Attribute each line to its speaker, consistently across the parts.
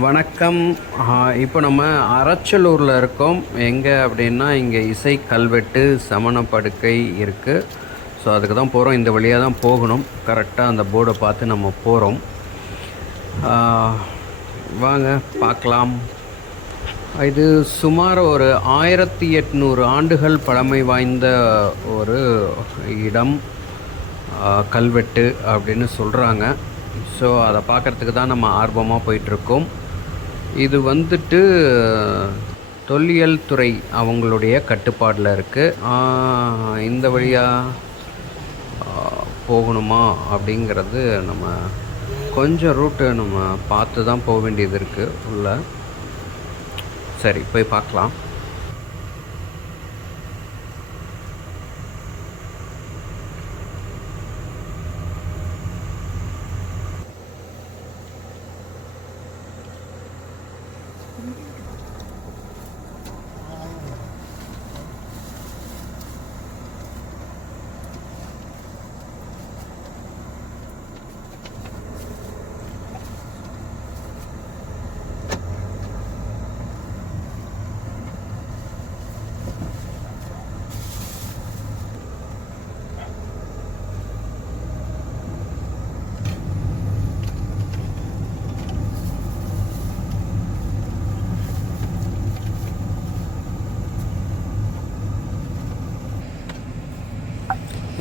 Speaker 1: வணக்கம். இப்போ நம்ம அரச்சலூரில் இருக்கோம். எங்கே அப்படின்னா இங்கே இசை கல்வெட்டு சமண படுக்கை இருக்குது ஸோ அதுக்கு தான் போகிறோம் இந்த வழியாக தான் போகணும். கரெக்டாக அந்த போர்டை பார்த்து நம்ம போகிறோம் வாங்க பார்க்கலாம். இது சுமார் ஒரு ஆயிரத்தி எட்நூறு ஆண்டுகள் பழமை வாய்ந்த ஒரு இடம் கல்வெட்டு அப்படின்னு சொல்கிறாங்க ஸோ அதை பார்க்குறதுக்கு தான் நம்ம ஆர்வமாக போயிட்டுருக்கோம் இது வந்துட்டு தொல்லியல் துறை அவங்களுடைய கட்டுப்பாடில் இருக்குது இந்த வழியாக போகணுமா அப்படிங்கிறது நம்ம கொஞ்சம் ரூட்டு நம்ம பார்த்து தான் போக வேண்டியது இருக்குது உள்ள. சரி போய் பார்க்கலாம்.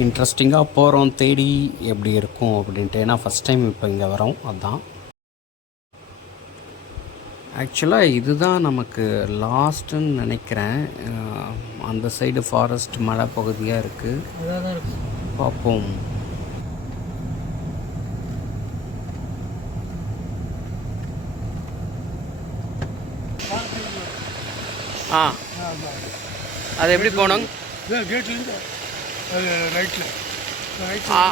Speaker 1: இன்ட்ரெஸ்டிங்காக போகிறோம் தேடி எப்படி இருக்கும் அப்படின்ட்டு. ஏன்னா ஃபஸ்ட் டைம் இப்போ இங்கே வரோம். அதுதான் ஆக்சுவலாக இதுதான் நமக்கு லாஸ்ட்டுன்னு நினைக்கிறேன். அந்த சைடு ஃபாரஸ்ட் மலை பகுதியாக இருக்குது பார்ப்போம். ஆ. அது எப்படி போனோங்க
Speaker 2: ரைட்டில் ரைட்
Speaker 1: ஆ.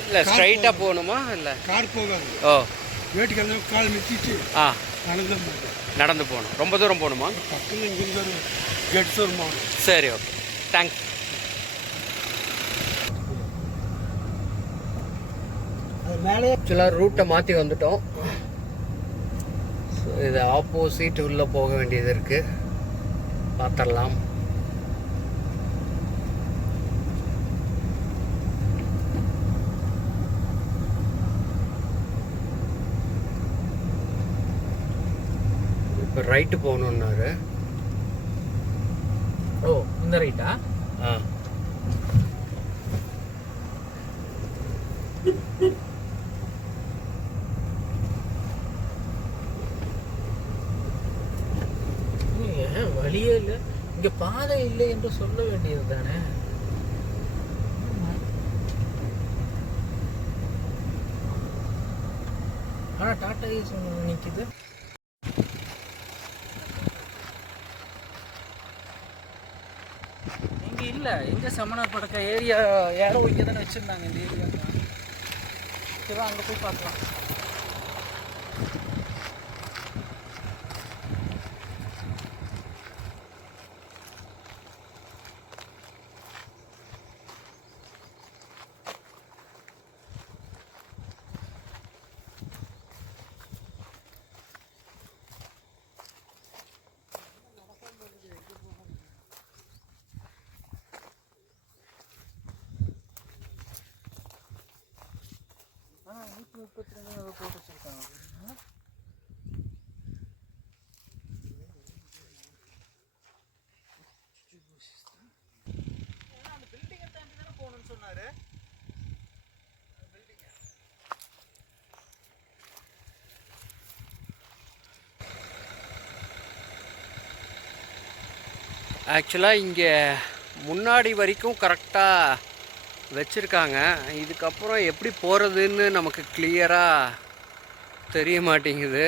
Speaker 1: இல்லை ஸ்ட்ரைட்டாக போகணுமா இல்லை?
Speaker 2: கார் போகாது.
Speaker 1: ஓ.
Speaker 2: வேட்டுக்கு அந்த கால் நிறுத்திட்டு
Speaker 1: ஆ.
Speaker 2: நடந்து
Speaker 1: நடந்து போகணும். ரொம்ப தூரம் போகணுமா?
Speaker 2: பக்கத்தில் இங்கிருந்து ஒரு கேட் வருமா
Speaker 1: சரி ஓகே. தேங்க்ஸ் ஆக்சுவலாக ரூட்டை மாற்றி வந்துட்டோம். இது ஆப்போசிட் உள்ளே போக வேண்டியது இருக்குது பார்த்துடலாம் இப்போ ரைட்டு போகணுன்னாரு.
Speaker 3: ஓ இந்த ரைட்டா
Speaker 1: ஆ.
Speaker 3: வழியே இல்லை? இங்க பாதை இல்லை என்று சொல்ல வேண்டியது தானே? ஆனா டாடா ஏஸ் இல்லை எங்கே சமணர் படக்க ஏரியா யாரோ இங்கே தானே வச்சுருந்தாங்க இந்த ஏரியா சரி அங்கே போய் பார்க்கலாம். முப்பத்தி ரெண்டு ஏதோ போட்டு வச்சுருக்காங்க அப்படின்னா அந்த தாண்டி தானே போகணும்னு
Speaker 1: ஆக்சுவலாக இங்கே முன்னாடி வரைக்கும் கரெக்டாக வச்சுருக்காங்க. இதுக்கப்புறம் எப்படி போகிறதுன்னு நமக்கு கிளியராக தெரிய மாட்டேங்குது.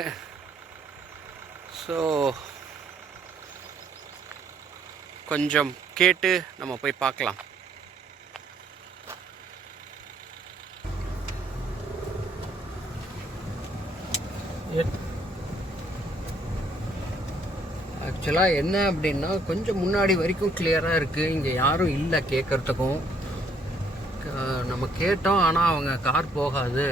Speaker 1: ஸோ கொஞ்சம் கேட்டு நம்ம போய் பார்க்கலாம். ஆக்சுவலாக என்ன அப்படின்னா கொஞ்சம் முன்னாடி வரைக்கும் கிளியராக இருக்குது இங்கே யாரும் இல்லை கேட்குறதுக்கும் நம்ம கேட்டோம் ஆனால் அவங்க கார் போகாது.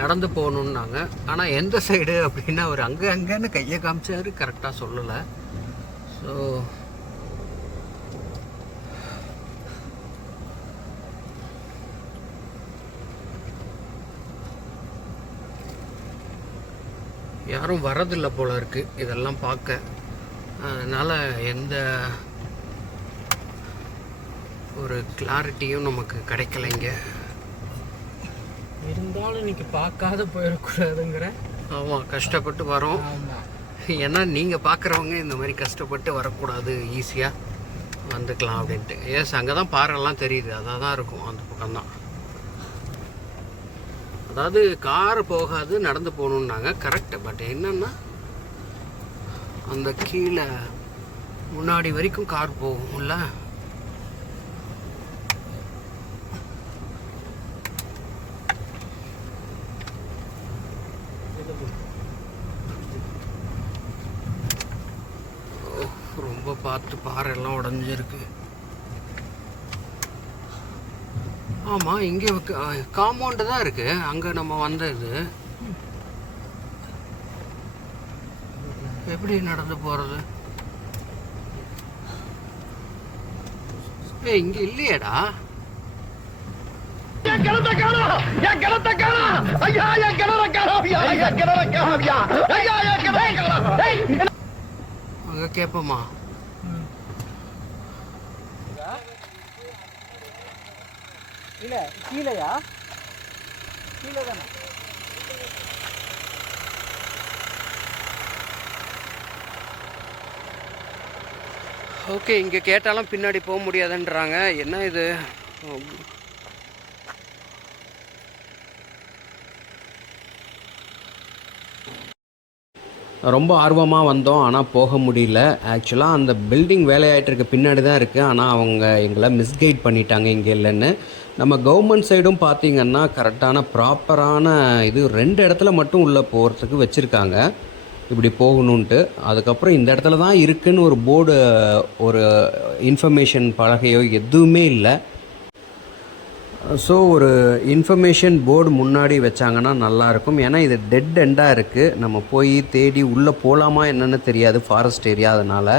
Speaker 1: நடந்து போகணுன்னாங்க ஆனால் எந்த சைடு அப்படின்னா அவர் அங்கே அங்கேன்னு கையை காமிச்சாரு. கரெக்டாக சொல்லலை. ஸோ யாரும் வரதில்லை போல இருக்குது இதெல்லாம் பார்க்க. அதனால் எந்த ஒரு கிளாரிட்டியும் நமக்கு கிடைக்கலைங்க.
Speaker 3: இருந்தாலும் இன்னைக்கு பார்க்காத போயிடக்கூடாதுங்கிற?
Speaker 1: ஆமாம் கஷ்டப்பட்டு வரோம். ஏன்னா நீங்கள் பார்க்குறவங்க இந்த மாதிரி கஷ்டப்பட்டு வரக்கூடாது ஈஸியாக வந்துக்கலாம் அப்படின்ட்டு. எஸ் அங்கே தான் பாறைலாம் தெரியுது. அதாக தான் இருக்கும் அந்த பக்கம்தான். அதாவது கார் போகாது நடந்து போகணுன்னாங்க கரெக்டு பட் என்னன்னா அந்த கீழே முன்னாடி வரைக்கும் கார் போகும்ல ஓ, பார்த்து பாறையெல்லாம் உடஞ்சிருக்கு. ஆமாம் இங்கே காம்பவுண்டு தான் இருக்கு. அங்கே நம்ம வந்தது. எப்படி நடந்து போகிறது ஏ இங்கே இல்லையேடா. அங்கே கேட்போமா
Speaker 3: இல்லை கீழேயா? கீழே தானே
Speaker 1: ஓகே இங்கே கேட்டாலும் பின்னாடி போக முடியாதுன்றாங்க. என்ன இது? ரொம்ப ஆர்வமாக வந்தோம் ஆனால் போக முடியல. ஆக்சுவலாக அந்த பில்டிங் வேலையாயிட்டு இருக்க பின்னாடி தான் இருக்குது ஆனால் அவங்க எங்களை மிஸ்கைட் பண்ணிட்டாங்க இங்கே இல்லைன்னு. நம்ம கவர்மெண்ட் சைடும் பார்த்திங்கன்னா கரெக்டான ப்ராப்பரான இது ரெண்டு இடத்துல மட்டும் உள்ளே போகிறதுக்கு வச்சுருக்காங்க. இப்படி போகணுன்ட்டு அதுக்கப்புறம் இந்த இடத்துல தான் இருக்குன்னு ஒரு போர்டு ஒரு இன்ஃபர்மேஷன் பலகையோ எதுவுமே இல்லை. ஸோ ஒரு இன்ஃபர்மேஷன் போர்டு முன்னாடி வச்சாங்கன்னா நல்லாயிருக்கும். ஏன்னா இது டெட் எண்டாக இருக்குது நம்ம போய் தேடி உள்ளே போகலாமா என்னென்னு தெரியாது ஃபாரஸ்ட் ஏரியா அதனால்.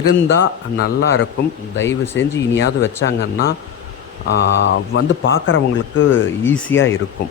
Speaker 1: இருந்தால் நல்லா இருக்கும் தயவு செஞ்சு இனியாவது வச்சாங்கன்னா வந்து பார்க்குறவங்களுக்கு ஈஸியாக இருக்கும்.